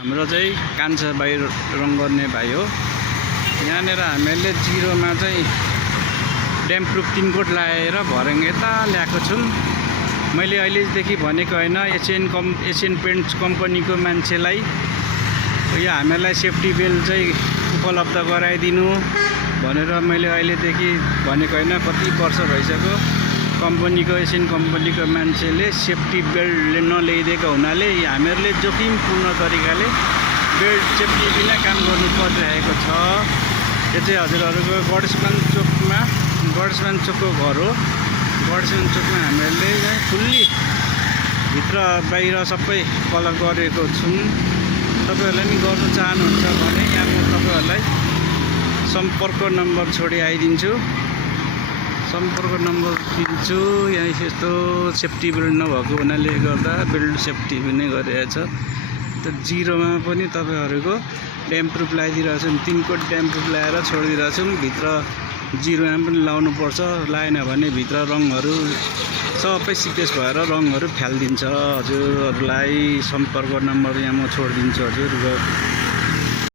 हाम्रो चाहिँ कान्छा भाइ रङ गर्ने भाइ हो। यहाँनिर हामीले जिरोमा चाहिँ ड्याम प्रुफ 3 कोट लगाएर भर्याङ यता ल्याएको छौँ। मैले अहिलेदेखि भनेको होइन, एसियन पेन्ट्स कम्पनीको मान्छेलाई यो हामीलाई सेफ्टी बेल्ट चाहिँ उपलब्ध गराइदिनु भनेर मैले अहिलेदेखि भनेको होइन, कति वर्ष भइसक्यो। एसियन कम्पनीको मान्छेले सेफ्टी बेल्ट नल्याइदिएको हुनाले हामीहरूले जोखिमपूर्ण तरिकाले बेल्ट सेफ्टी बिना काम गर्नु परिरहेको छ। यो चाहिँ हजुरहरूको गडस्मान चोकको घर हो। गडस्मान चोकमा हामीहरूले फुल्ली भित्र बाहिर सबै कलर गरेको छौँ। तपाईँहरूले पनि गर्नु चाहनुहुन्छ भने यहाँ म तपाईँहरूलाई सम्पर्क नम्बर छोडी आइदिन्छु, सम्पर्क नम्बर दिन्छु। यहाँ यस्तो सेफ्टी बेल्ट नभएको हुनाले गर्दा बेल्ट सेफ्टी पनि गरिरहेछ। त जिरोमा पनि तपाईँहरूको ड्याम प्रुफ लगाइदिरहेको छौँ, 3 कोट ड्याम प्रुफ लगाएर छोडिदिरहेको छौँ। भित्र जिरोमा पनि लाउनुपर्छ, लगाएन भने भित्र रङहरू सबै सिकेस भएर रङहरू फ्यालिदिन्छ। हजुरहरूलाई सम्पर्क नम्बर यहाँ म छोडिदिन्छु हजुर।